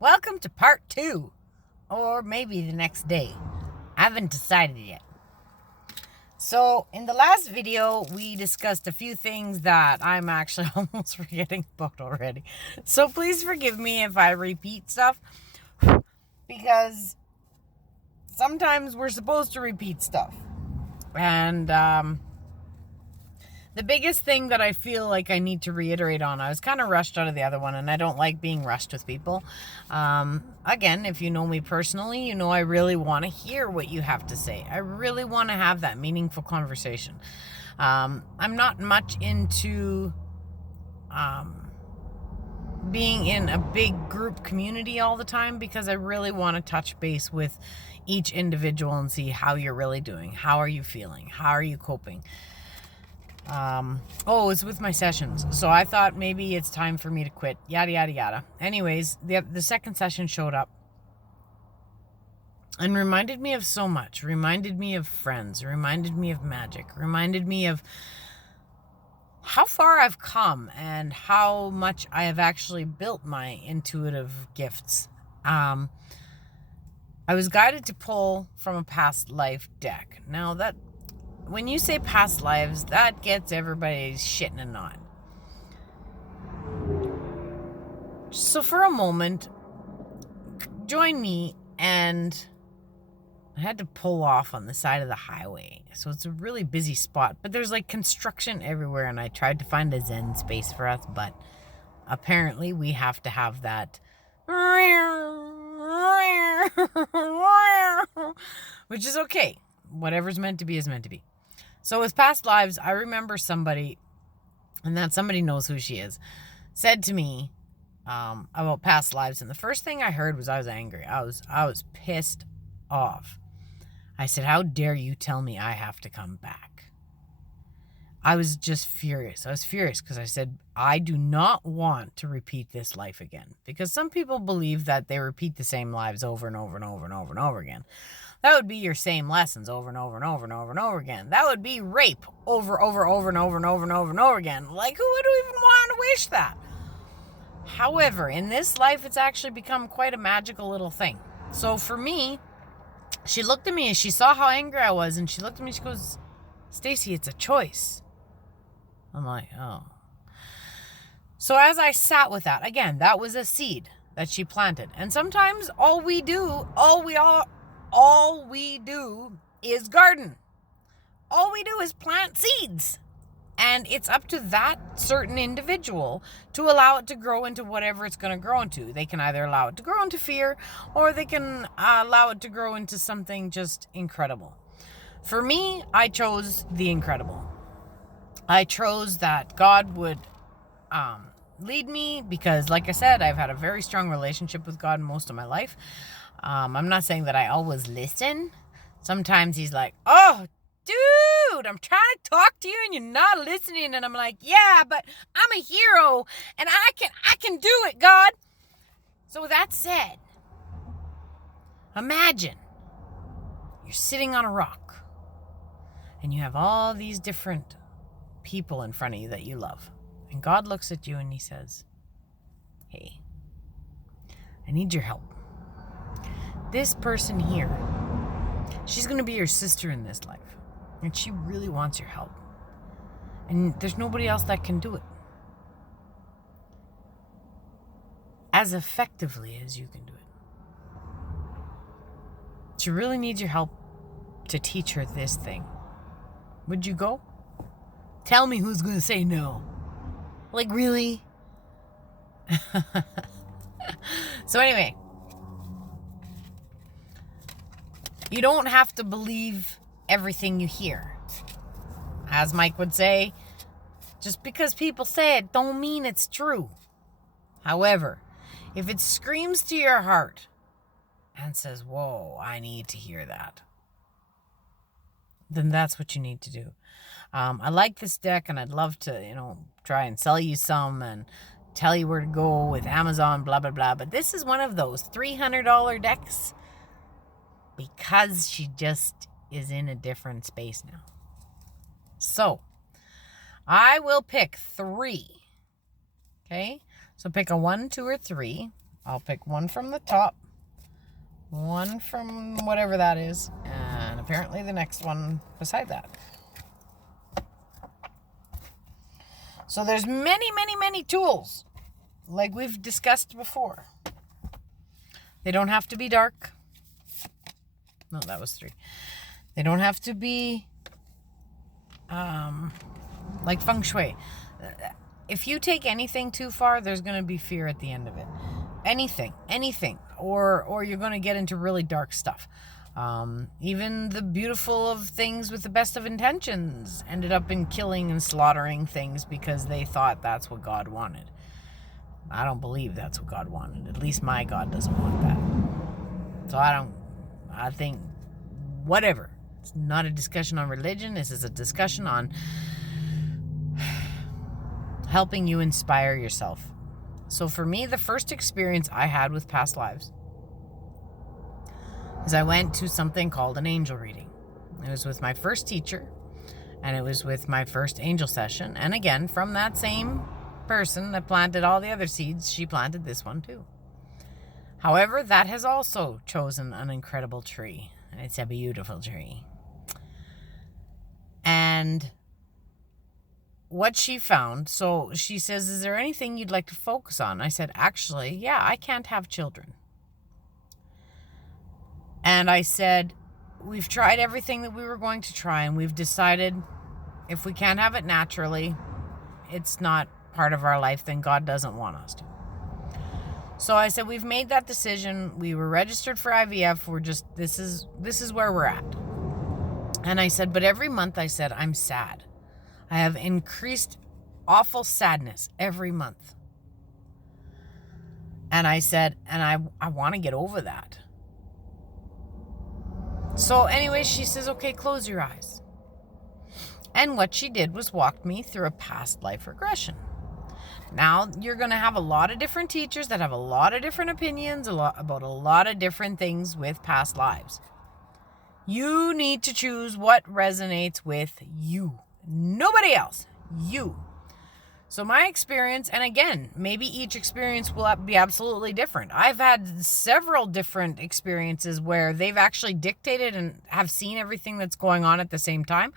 Welcome to part 2, or maybe the next day. I haven't decided yet. So, in the last video, we discussed a few things that I'm actually almost forgetting about already. So, please forgive me if I repeat stuff, because sometimes we're supposed to repeat stuff. And, the biggest thing that I feel like I need to reiterate on, I was kind of rushed out of the other one, and I don't like being rushed with people. Again, if you know me personally, you know I really want to hear what you have to say. I really want to have that meaningful conversation. I'm not much into being in a big group community all the time, because I really want to touch base with each individual and see how you're really doing. How are you feeling? How are you coping? It's with my sessions. So I thought maybe it's time for me to quit. Yada, yada, yada. Anyways, the second session showed up and reminded me of so much. Reminded me of friends. Reminded me of magic. Reminded me of how far I've come and how much I have actually built my intuitive gifts. I was guided to pull from a past life deck. Now that when you say past lives, that gets everybody's shit in a knot. So for a moment, join me, and I had to pull off on the side of the highway. So it's a really busy spot, but there's like construction everywhere, and I tried to find a zen space for us, but apparently we have to have that which is okay. Whatever's meant to be is meant to be. So with past lives, I remember somebody, and that somebody knows who she is, said to me about past lives. And the first thing I heard was I was angry. I was pissed off. I said, how dare you tell me I have to come back? I was just furious. I was furious because I said, I do not want to repeat this life again. Because some people believe that they repeat the same lives over and over and over and over and over again. That would be your same lessons over and over and over and over and over again. That would be rape over and over and over and over and over again. Like, who would even want to wish that? However, in this life, it's actually become quite a magical little thing. So for me, she looked at me and she saw how angry I was, and she looked at me and she goes, Stacy, it's a choice. I'm like, oh. So as I sat with that, again, that was a seed that she planted. And sometimes all we do is garden. All we do is plant seeds. And it's up to that certain individual to allow it to grow into whatever it's going to grow into. They can either allow it to grow into fear, or they can allow it to grow into something just incredible. For me, I chose the incredible. I chose that God would lead me, because, like I said, I've had a very strong relationship with God most of my life. I'm not saying that I always listen. Sometimes he's like, oh, dude, I'm trying to talk to you and you're not listening. And I'm like, yeah, but I'm a hero and I can do it, God. So with that said, imagine you're sitting on a rock and you have all these different people in front of you that you love. And God looks at you and he says, hey, I need your help. This person here, she's going to be your sister in this life. And she really wants your help. And there's nobody else that can do it as effectively as you can do it. She really needs your help to teach her this thing. Would you go? Tell me who's going to say no. Like, really? So anyway, you don't have to believe everything you hear. As Mike would say, just because people say it don't mean it's true. However, if it screams to your heart and says, whoa, I need to hear that, then that's what you need to do. I like this deck, and I'd love to, try and sell you some and tell you where to go with Amazon, blah, blah, blah. But this is one of those $300 decks, because she just is in a different space now. So I will pick 3. Okay? So pick a 1, 2, or 3. I'll pick one from the top, one from whatever that is, and apparently the next one beside that. So there's many, many, many tools, like we've discussed before. They don't have to be dark. No, that was 3. They don't have to be like feng shui. If you take anything too far, there's going to be fear at the end of it. Anything, or you're going to get into really dark stuff. Even the beautiful of things with the best of intentions ended up in killing and slaughtering things because they thought that's what God wanted. I don't believe that's what God wanted. At least my God doesn't want that. So I think, whatever. It's not a discussion on religion. This is a discussion on helping you inspire yourself. So for me, the first experience I had with past lives is I went to something called an angel reading. It was with my first teacher, and it was with my first angel session. And again, from that same person that planted all the other seeds, she planted this one too. However, that has also chosen an incredible tree. It's a beautiful tree. And what she found, so she says, is there anything you'd like to focus on? I said, actually, yeah, I can't have children. And I said, we've tried everything that we were going to try, and we've decided if we can't have it naturally, it's not part of our life, then God doesn't want us to. So I said, we've made that decision. We were registered for IVF. We're just, this is where we're at. And I said, but every month I said, I'm sad. I have increased awful sadness every month. And I said, and I want to get over that. So anyway, she says, okay, close your eyes. And what she did was walk me through a past life regression. Now, you're going to have a lot of different teachers that have a lot of different opinions about a lot of different things with past lives. You need to choose what resonates with you. Nobody else. You. So my experience, and again, maybe each experience will be absolutely different. I've had several different experiences where they've actually dictated and have seen everything that's going on at the same time.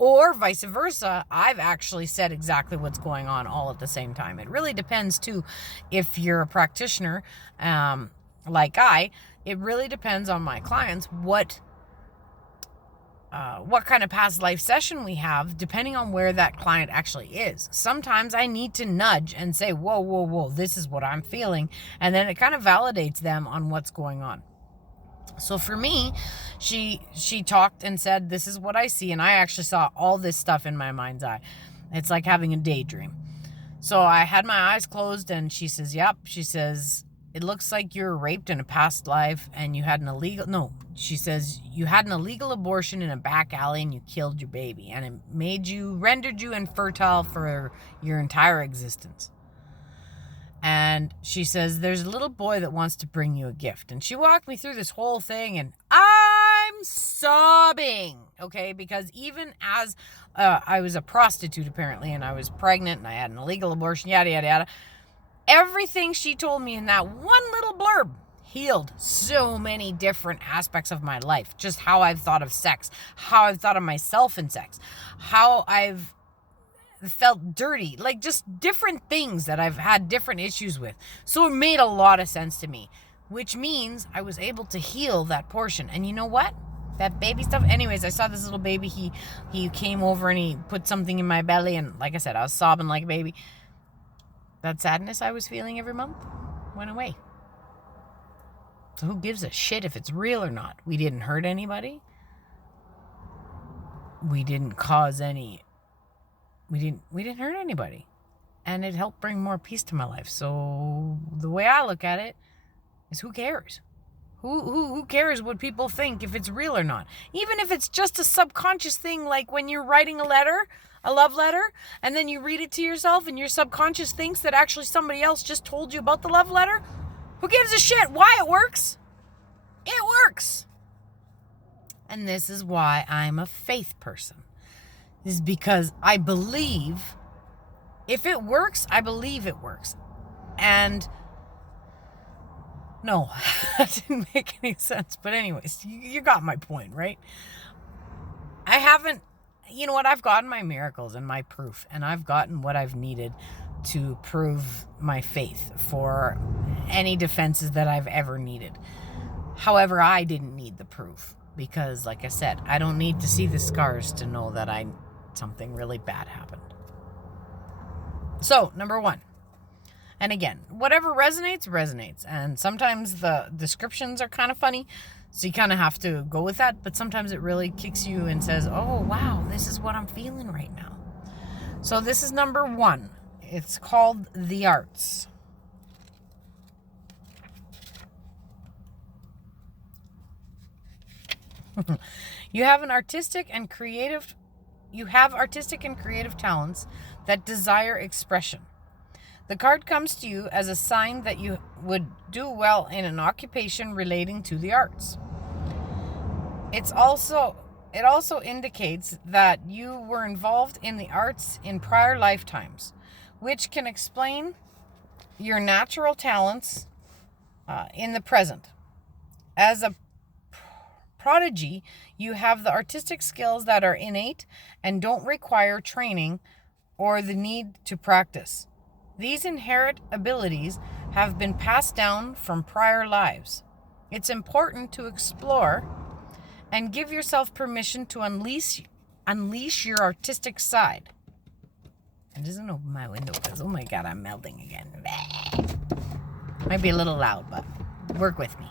Or vice versa, I've actually said exactly what's going on all at the same time. It really depends too, if you're a practitioner like it really depends on my clients what kind of past life session we have, depending on where that client actually is. Sometimes I need to nudge and say, whoa, this is what I'm feeling. And then it kind of validates them on what's going on. So for me, she talked and said, this is what I see. And I actually saw all this stuff in my mind's eye. It's like having a daydream. So I had my eyes closed and she says, yep. She says, it looks like you were raped in a past life and you had she says, you had an illegal abortion in a back alley and you killed your baby. And it rendered you infertile for your entire existence. And she says, there's a little boy that wants to bring you a gift. And she walked me through this whole thing and I'm sobbing, okay? Because even as I was a prostitute apparently, and I was pregnant and I had an illegal abortion, yada, yada, yada. Everything she told me in that one little blurb healed so many different aspects of my life. Just how I've thought of sex, how I've thought of myself in sex, how I've felt dirty, like just different things that I've had different issues with. So it made a lot of sense to me, which means I was able to heal that portion. And you know what? That baby stuff. Anyways, I saw this little baby. He came over and he put something in my belly. And like I said, I was sobbing like a baby. That sadness I was feeling every month went away. So who gives a shit if it's real or not? We didn't hurt anybody. We didn't cause any... We didn't hurt anybody. And it helped bring more peace to my life. So the way I look at it is, who cares? Who cares what people think, if it's real or not? Even if it's just a subconscious thing, like when you're writing a love letter, and then you read it to yourself and your subconscious thinks that actually somebody else just told you about the love letter. Who gives a shit? Why it works? It works. And this is why I'm a faith person. Is because I believe if it works, I believe it works. And No, that didn't make any sense. But anyways, you got my point, right? I haven't, you know what? I've gotten my miracles and my proof, and I've gotten what I've needed to prove my faith for any defenses that I've ever needed. However, I didn't need the proof because, like I said, I don't need to see the scars to know that something really bad happened. So, number 1. And again, whatever resonates. And sometimes the descriptions are kind of funny, so you kind of have to go with that. But sometimes it really kicks you and says, oh, wow, this is what I'm feeling right now. So this is number 1. It's called The Arts. You have artistic and creative talents that desire expression. The card comes to you as a sign that you would do well in an occupation relating to the arts. It also indicates that you were involved in the arts in prior lifetimes, which can explain your natural talents in the present. As a prodigy, you have the artistic skills that are innate and don't require training or the need to practice. These inherent abilities have been passed down from prior lives. It's important to explore and give yourself permission to unleash your artistic side. It doesn't open my window because, oh my God, I'm melting again. Might be a little loud, but work with me.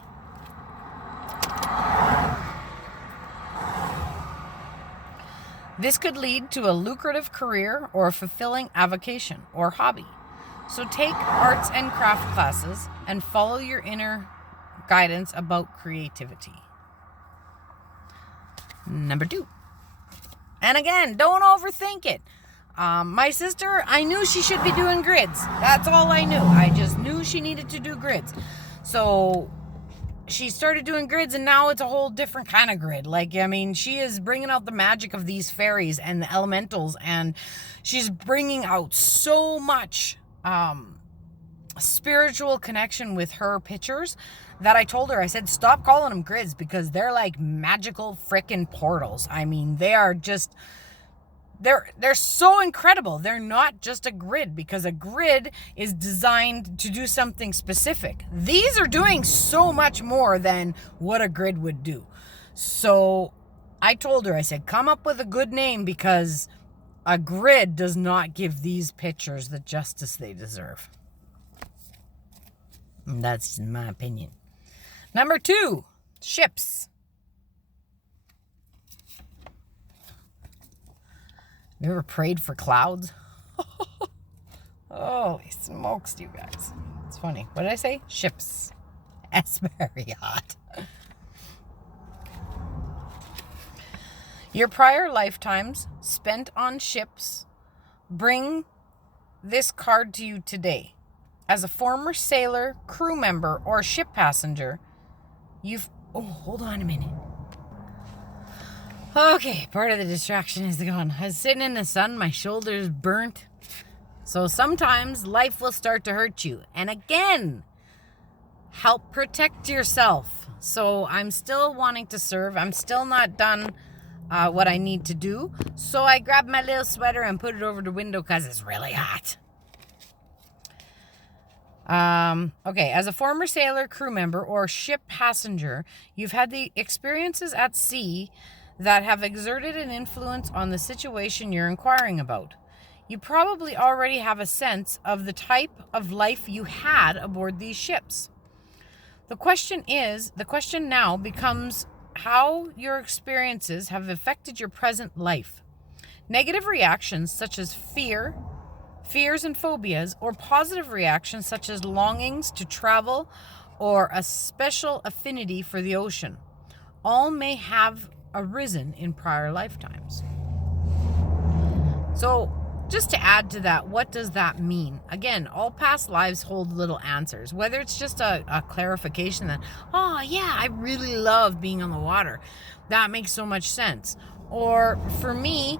This could lead to a lucrative career or a fulfilling avocation or hobby. So take arts and craft classes and follow your inner guidance about creativity. Number 2. And again, don't overthink it. My sister, I knew she should be doing grids. That's all I knew. I just knew she needed to do grids. So she started doing grids, and now it's a whole different kind of grid. She is bringing out the magic of these fairies and the elementals, and she's bringing out so much spiritual connection with her pictures that I told her, I said, stop calling them grids because they're like magical freaking portals. They are just, they're so incredible. They're not just a grid, because a grid is designed to do something specific. These are doing so much more than what a grid would do. So I told her, I said, come up with a good name, because a grid does not give these pictures the justice they deserve. And that's my opinion. Number 2, ships. You ever prayed for clouds? Holy smokes, you guys. It's funny. What did I say? Ships. That's very hot. Your prior lifetimes spent on ships bring this card to you today. As a former sailor, crew member, or ship passenger, hold on a minute. Okay, part of the distraction is gone. I was sitting in the sun, my shoulders burnt. So sometimes life will start to hurt you. And again, help protect yourself. So I'm still wanting to serve. I'm still not done what I need to do. So I grabbed my little sweater and put it over the window because it's really hot. Okay, as a former sailor, crew member, or ship passenger, you've had the experiences at sea that have exerted an influence on the situation you're inquiring about. You probably already have a sense of the type of life you had aboard these ships. The question now becomes how your experiences have affected your present life. Negative reactions such as fears and phobias, or positive reactions such as longings to travel or a special affinity for the ocean, all may have arisen in prior lifetimes. So just to add to that, what does that mean? Again, all past lives hold little answers, whether it's just a clarification that, oh yeah, I really love being on the water. That makes so much sense. Or for me,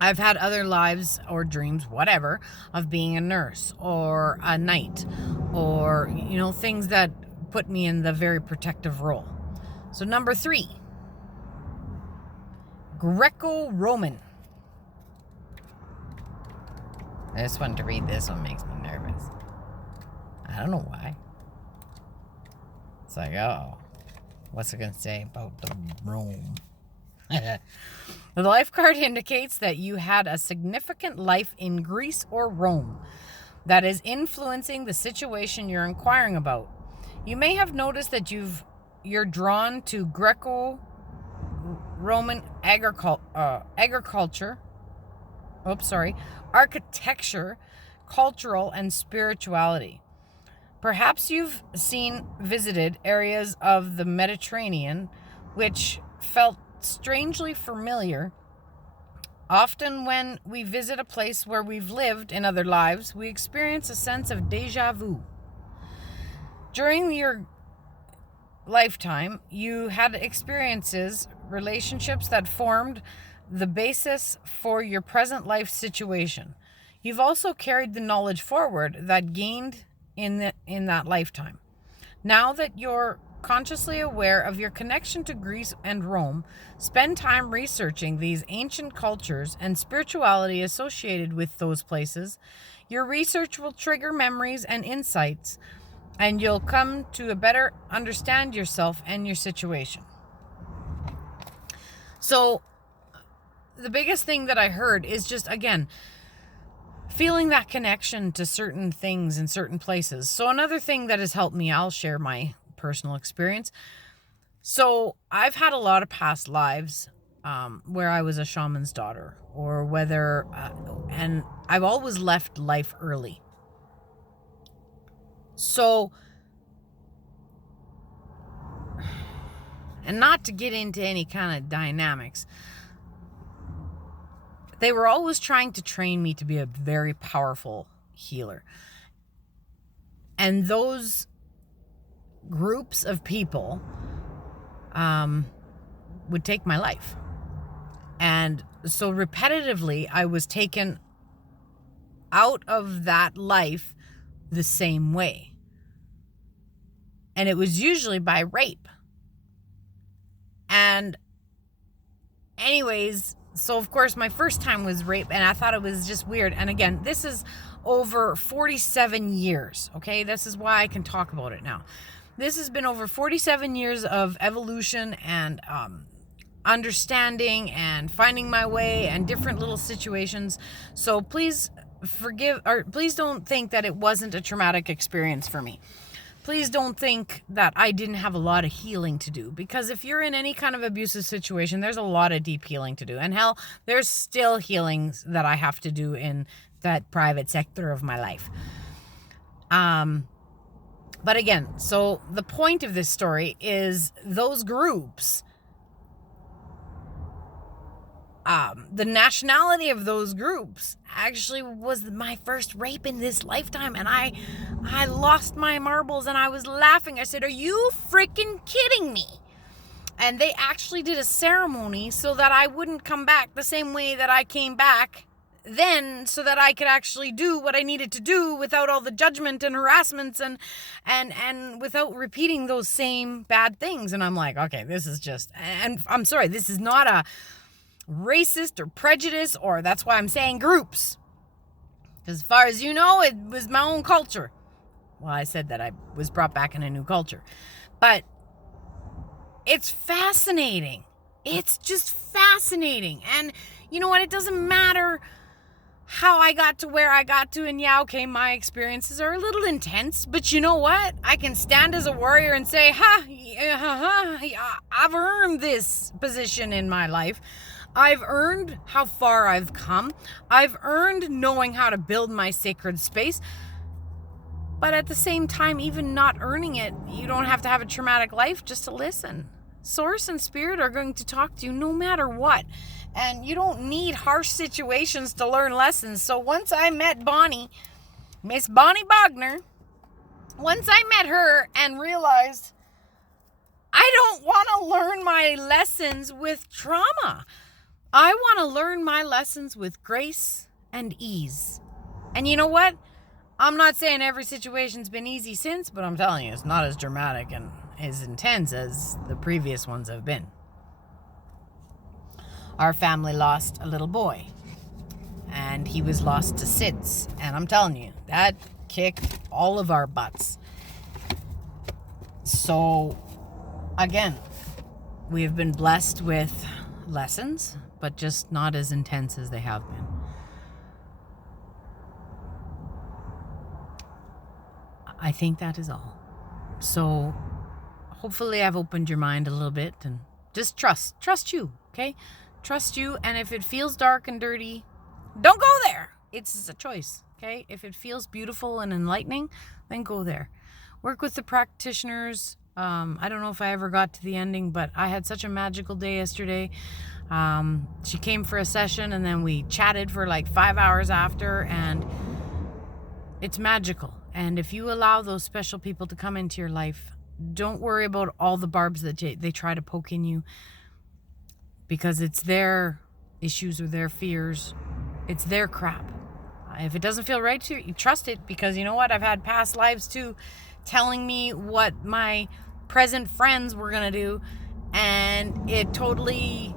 I've had other lives or dreams, whatever, of being a nurse or a knight, or, things that put me in the very protective role. So number 3, Greco-Roman. I just wanted to read this one, makes me nervous. I don't know why. It's like, oh, what's it going to say about the Rome? The life card indicates that you had a significant life in Greece or Rome that is influencing the situation you're inquiring about. You may have noticed that you're drawn to Greco-Roman architecture, cultural, and spirituality. Perhaps you've visited areas of the Mediterranean which felt strangely familiar. Often when we visit a place where we've lived in other lives, we experience a sense of déjà vu. During your lifetime, you had experiences, relationships that formed the basis for your present life situation. You've also carried the knowledge forward that gained in that lifetime. Now that you're consciously aware of your connection to Greece and Rome, spend time researching these ancient cultures and spirituality associated with those places. Your research will trigger memories and insights, and you'll come to better understand yourself and your situation. So the biggest thing that I heard is just, again, feeling that connection to certain things in certain places. So another thing that has helped me, I'll share my personal experience. So I've had a lot of past lives where I was a shaman's daughter, or whether, and I've always left life early. So, and not to get into any kind of dynamics, they were always trying to train me to be a very powerful healer. And those groups of people would take my life. And so repetitively, I was taken out of that life the same way. And it was usually by rape. And anyways, so of course my first time was rape, and I thought it was just weird. And again, this is over 47 years, okay? This is why I can talk about it now. This has been over 47 years of evolution and understanding and finding my way and different little situations. So please please don't think that it wasn't a traumatic experience for me. Please don't think that I didn't have a lot of healing to do, because if you're in any kind of abusive situation, there's a lot of deep healing to do. And hell, there's still healings that I have to do in that private sector of my life. But again, so the point of this story is those groups, the nationality of those groups actually was my first rape in this lifetime. And I lost my marbles and I was laughing. I said, "Are you freaking kidding me?" And they actually did a ceremony so that I wouldn't come back the same way that I came back then, so that I could actually do what I needed to do without all the judgment and harassments and without repeating those same bad things. And I'm like, okay, this is just, and I'm sorry, this is not a racist or prejudice, or that's why I'm saying groups. Because as far as you know, it was my own culture. Well, I said that I was brought back in a new culture. But it's fascinating. It's just fascinating. And you know what? It doesn't matter how I got to where I got to. And yeah, okay, my experiences are a little intense. But you know what? I can stand as a warrior and say, I've earned this position in my life. I've earned how far I've come. I've earned knowing how to build my sacred space. But at the same time, even not earning it, you don't have to have a traumatic life just to listen. Source and spirit are going to talk to you no matter what. And you don't need harsh situations to learn lessons. So once I met Bonnie, Miss Bonnie Bogner, once I met her and realized I don't want to learn my lessons with trauma. I want to learn my lessons with grace and ease. And you know what? I'm not saying every situation's been easy since, but I'm telling you, it's not as dramatic and as intense as the previous ones have been. Our family lost a little boy, and he was lost to SIDS. And I'm telling you, that kicked all of our butts. So, again, we have been blessed with lessons, but just not as intense as they have been. I think that is all. So, hopefully I've opened your mind a little bit, and just trust you, okay? Trust you, and if it feels dark and dirty, don't go there. It's a choice, okay? If it feels beautiful and enlightening, then go there. Work with the practitioners. I don't know if I ever got to the ending, but I had such a magical day yesterday. She came for a session, and then we chatted for like 5 hours after, and it's magical. And if you allow those special people to come into your life, don't worry about all the barbs that they try to poke in you, because it's their issues or their fears. It's their crap. If it doesn't feel right to you, trust it, because you know what? I've had past lives too telling me what my present friends were going to do, and it totally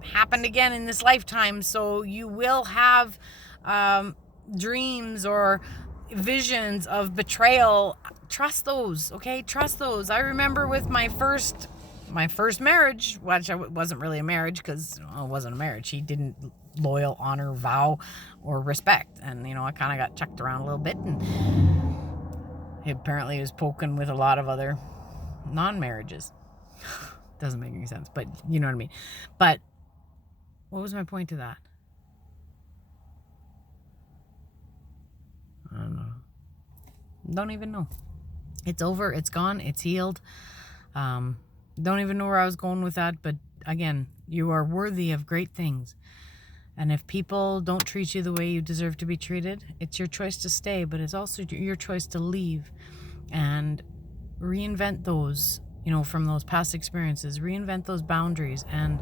happened again in this lifetime. So you will have dreams or visions of betrayal. Trust those, okay? Trust those. I remember with my first marriage, which wasn't really a marriage, because it wasn't a marriage. He didn't loyal, honor, vow, or respect. And, I kind of got chucked around a little bit, and he apparently was poking with a lot of other non-marriages. Doesn't make any sense, but you know what I mean. But what was my point to that? I don't know. Don't even know. It's over. It's gone. It's healed. Don't even know where I was going with that. But again, you are worthy of great things. And if people don't treat you the way you deserve to be treated, it's your choice to stay, but it's also your choice to leave and reinvent those, from those past experiences, reinvent those boundaries and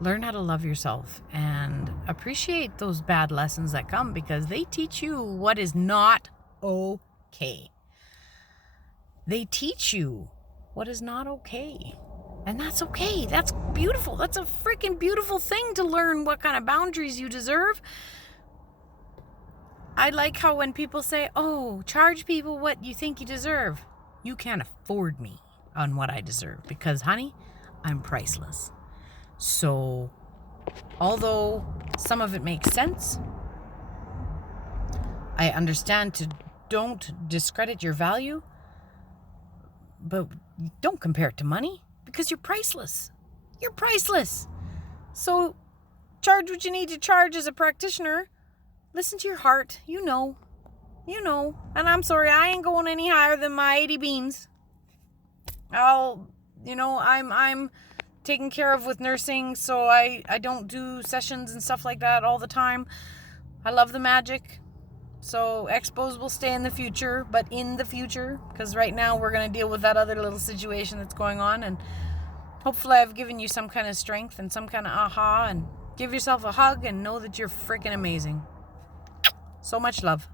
learn how to love yourself and appreciate those bad lessons that come, because they teach you what is not okay. They teach you what is not okay. And that's okay. That's beautiful. That's a freaking beautiful thing, to learn what kind of boundaries you deserve. I like how when people say, oh, charge people what you think you deserve. You can't afford me on what I deserve, because, honey, I'm priceless. So, although some of it makes sense, I understand to don't discredit your value, but don't compare it to money, because you're priceless. You're priceless. So charge what you need to charge as a practitioner. Listen to your heart. You know. And I'm sorry, I ain't going any higher than my 80 beans. I'm taken care of with nursing, so I don't do sessions and stuff like that all the time. I love the magic. So expos will stay in the future, but in the future, because right now we're going to deal with that other little situation that's going on, and hopefully I've given you some kind of strength and some kind of aha, and give yourself a hug and know that you're freaking amazing. So much love.